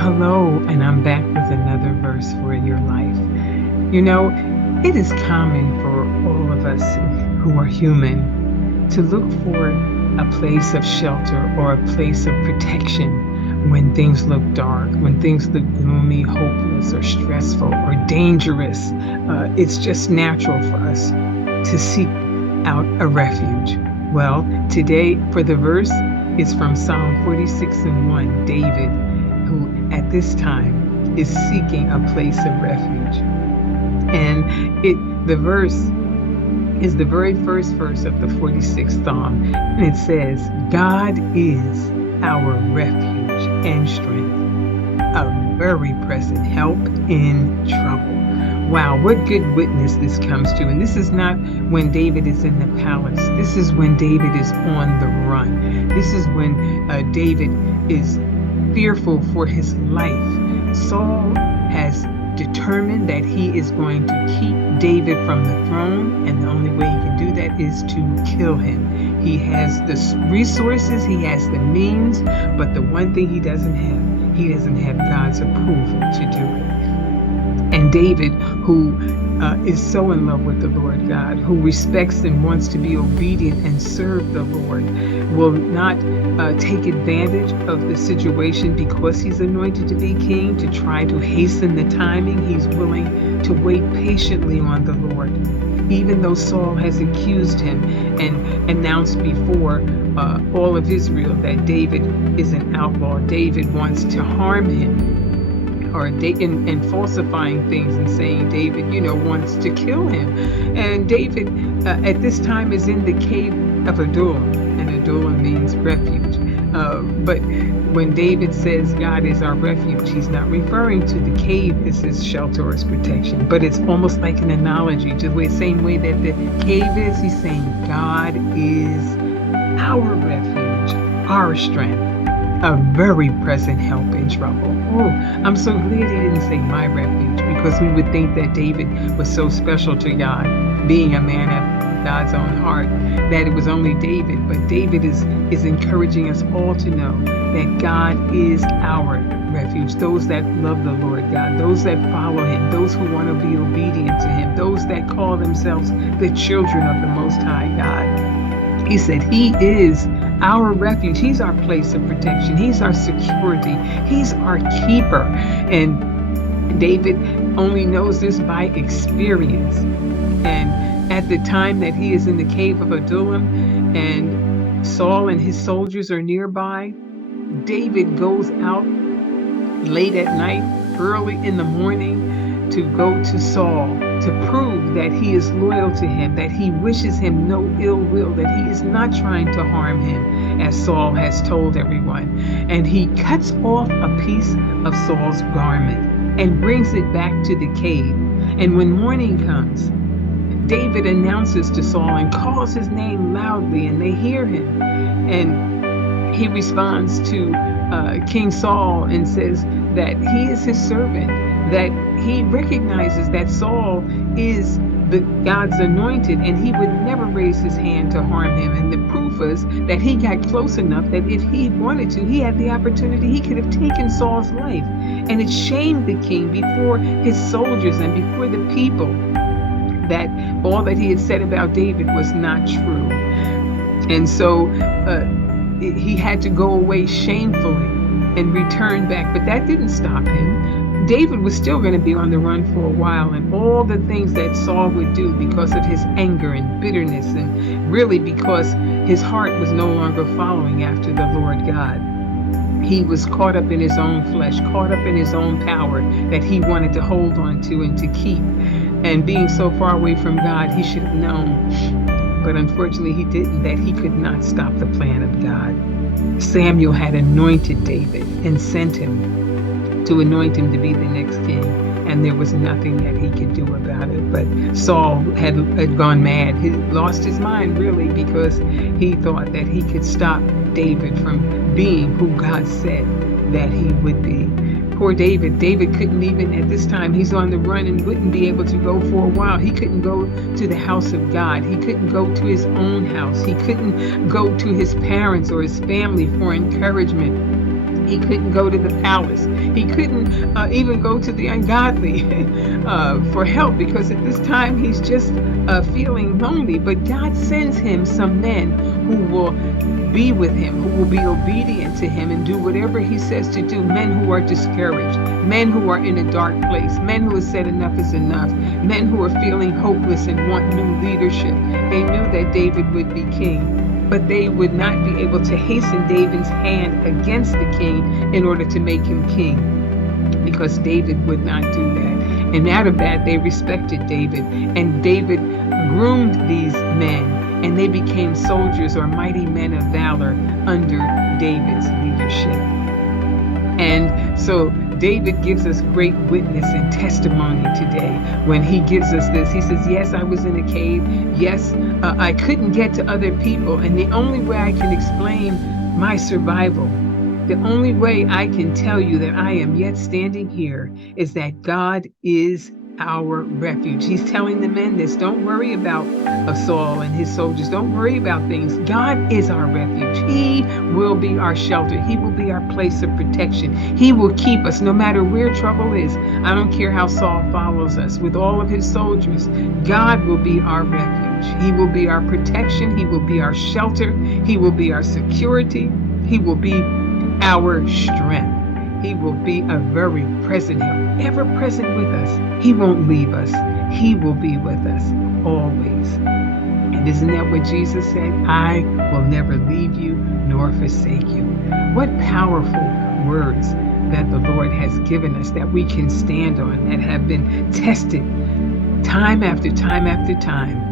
Hello, and I'm back with another verse for your life. You know, it is common for all of us who are human to look for a place of shelter or a place of protection when things look dark, when things look gloomy, hopeless, or stressful, or dangerous. It's just natural for us to seek out a refuge. Well, today for the verse is from Psalm 46:1, David, who at this time is seeking a place of refuge. And the verse is the very first verse of the 46th Psalm. And it says, God is our refuge and strength, a very present help in trouble. Wow, what good witness this comes to. And this is not when David is in the palace. This is when David is on the run. This is when David is fearful for his life. Saul has determined that he is going to keep David from the throne, and the only way he can do that is to kill him. He has the resources, he has the means, but the one thing he doesn't have God's approval to do it. And David, who is so in love with the Lord God, who respects and wants to be obedient and serve the Lord, will not take advantage of the situation because he's anointed to be king to try to hasten the timing. He's willing to wait patiently on the Lord. Even though Saul has accused him and announced before all of Israel that David is an outlaw, David wants to harm him, or and falsifying things and saying David, wants to kill him. And David at this time is in the cave of Adullam, and Adullam means refuge. But when David says God is our refuge, he's not referring to the cave as his shelter or his protection, but it's almost like an analogy to the same way that the cave is. He's saying God is our refuge, our strength, a very present help in trouble. Oh, I'm so glad he didn't say my refuge, because we would think that David was so special to God, being a man after God's own heart, that it was only David. But David is encouraging us all to know that God is our refuge. Those that love the Lord God, those that follow him, those who want to be obedient to him, those that call themselves the children of the Most High God. He said he is our refuge. He's our place of protection. He's our security. He's our keeper. And David only knows this by experience. And at the time that he is in the cave of Adullam and Saul and his soldiers are nearby, David goes out late at night, early in the morning, to go to Saul, to prove that he is loyal to him, that he wishes him no ill will, that he is not trying to harm him, as Saul has told everyone. And he cuts off a piece of Saul's garment and brings it back to the cave. And when morning comes, David announces to Saul and calls his name loudly, and they hear him. And he responds to King Saul and says that he is his servant, that he recognizes that Saul is God's anointed, and he would never raise his hand to harm him. And the proof is that he got close enough that if he wanted to, he had the opportunity, he could have taken Saul's life. And it shamed the king before his soldiers and before the people that all that he had said about David was not true. And so he had to go away shamefully and return back. But that didn't stop him. David was still going to be on the run for a while, and all the things that Saul would do because of his anger and bitterness, and really because his heart was no longer following after the Lord God. He was caught up in his own flesh, caught up in his own power that he wanted to hold on to and to keep. And being so far away from God, he should have known, but unfortunately he didn't, that he could not stop the plan of God. Samuel had anointed David and sent him to anoint him to be the next king, and there was nothing that he could do about it. But Saul had gone mad. He lost his mind, really, because he thought that he could stop David from being who God said that he would be. Poor David. David couldn't even, at this time, he's on the run and wouldn't be able to go for a while. He couldn't go to the house of God. He couldn't go to his own house. He couldn't go to his parents or his family for encouragement. He couldn't go to the palace. He couldn't even go to the ungodly for help, because at this time he's just feeling lonely. But God sends him some men who will be with him, who will be obedient to him and do whatever he says to do. Men who are discouraged, men who are in a dark place, men who have said enough is enough, men who are feeling hopeless and want new leadership. They knew that David would be king, but they would not be able to hasten David's hand against the king in order to make him king, because David would not do that. And out of that, they respected David, and David groomed these men, and they became soldiers or mighty men of valor under David's leadership. And so David gives us great witness and testimony today when he gives us this. He says, yes, I was in a cave. Yes, I couldn't get to other people. And the only way I can explain my survival, the only way I can tell you that I am yet standing here, is that God is our refuge. He's telling the men this. Don't worry about Saul and his soldiers. Don't worry about things. God is our refuge. He will be our shelter. He will be our place of protection. He will keep us no matter where trouble is. I don't care how Saul follows us with all of his soldiers. God will be our refuge. He will be our protection. He will be our shelter. He will be our security. He will be our strength. He will be a very present help, ever present with us. He won't leave us. He will be with us always. And isn't that what Jesus said? I will never leave you nor forsake you. What powerful words that the Lord has given us that we can stand on, that have been tested time after time after time.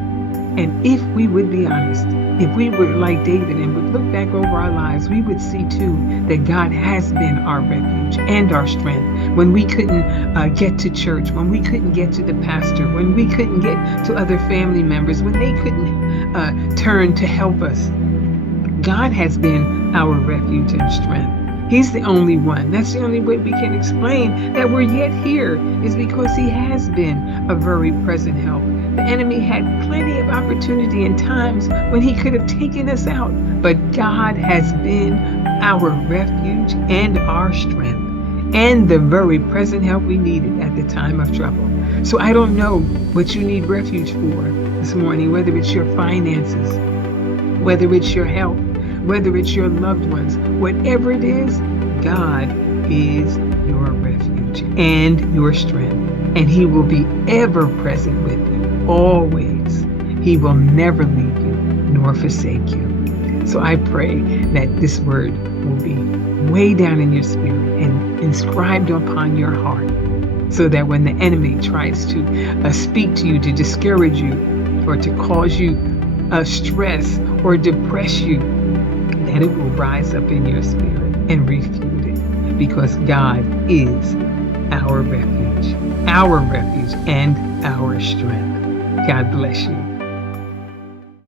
And if we would be honest, if we were like David and would look back over our lives, we would see too that God has been our refuge and our strength. When we couldn't get to church, when we couldn't get to the pastor, when we couldn't get to other family members, when they couldn't turn to help us, God has been our refuge and strength. He's the only one. That's the only way we can explain that we're yet here, is because he has been a very present help. The enemy had plenty of opportunity and times when he could have taken us out, but God has been our refuge and our strength, and the very present help we needed at the time of trouble. So I don't know what you need refuge for this morning, whether it's your finances, whether it's your health, whether it's your loved ones, whatever it is, God is your refuge and your strength, and he will be ever present with you, always. He will never leave you nor forsake you. So I pray that this word will be way down in your spirit and inscribed upon your heart, so that when the enemy tries to speak to you, to discourage you, or to cause you stress or depress you, that it will rise up in your spirit and refute it, because God is our refuge and our strength. God bless you.